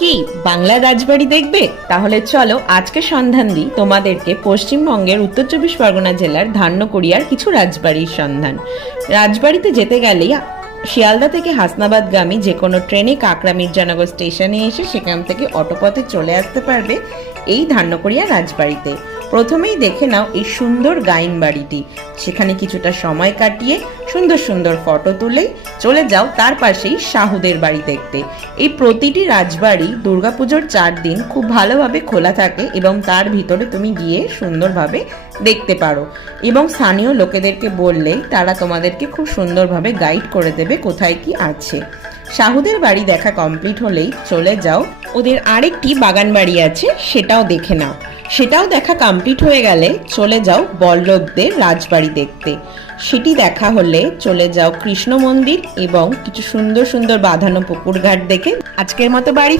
কি, বাংলা রাজবাড়ি দেখবে? তাহলে চলো আজকে সন্ধান দিই তোমাদেরকে পশ্চিমবঙ্গের উত্তর চব্বিশ পরগনা জেলার ধান্যকড়িয়ার কিছু রাজবাড়ির সন্ধান। রাজবাড়িতে যেতে গেলেই শিয়ালদা থেকে হাসনাবাদগামী যে কোনো ট্রেনে কাঁকড়া মির্জানগর স্টেশনে এসে সেখান থেকে অটোপথে চলে আসতে পারবে এই ধান্যকুড়িয়া রাজবাড়িতে। প্রথমেই দেখে নাও এই সুন্দর গাইন বাড়িটি। সেখানে কিছুটা সময় কাটিয়ে সুন্দর সুন্দর ফটো তুলে চলে যাও তার পাশেই শাহুদের বাড়ি দেখতে। এই প্রতিটি রাজবাড়ি দুর্গাপুজোর চার দিন খুব ভালোভাবে খোলা থাকে এবং তার ভিতরে তুমি গিয়ে সুন্দরভাবে দেখতে পারো। এবং স্থানীয় লোকেদেরকে বললেই তারা তোমাদেরকে খুব সুন্দরভাবে গাইড করে দেবে কোথায় কি আছে। শাহুদের বাড়ি দেখা কমপ্লিট হলেই চলে যাও ওদের আরেকটি বাগান বাড়ি আছে, সেটাও দেখে নাও। সেটাও দেখা কমপ্লিট হয়ে গেলে চলে যাও বল্লভদের রাজবাড়ি দেখতে। সেটি দেখা হলে চলে যাও কৃষ্ণ মন্দির এবং কিছু সুন্দর সুন্দর বাঁধানো পুকুর ঘাট দেখে। আজকের মতো বাড়ি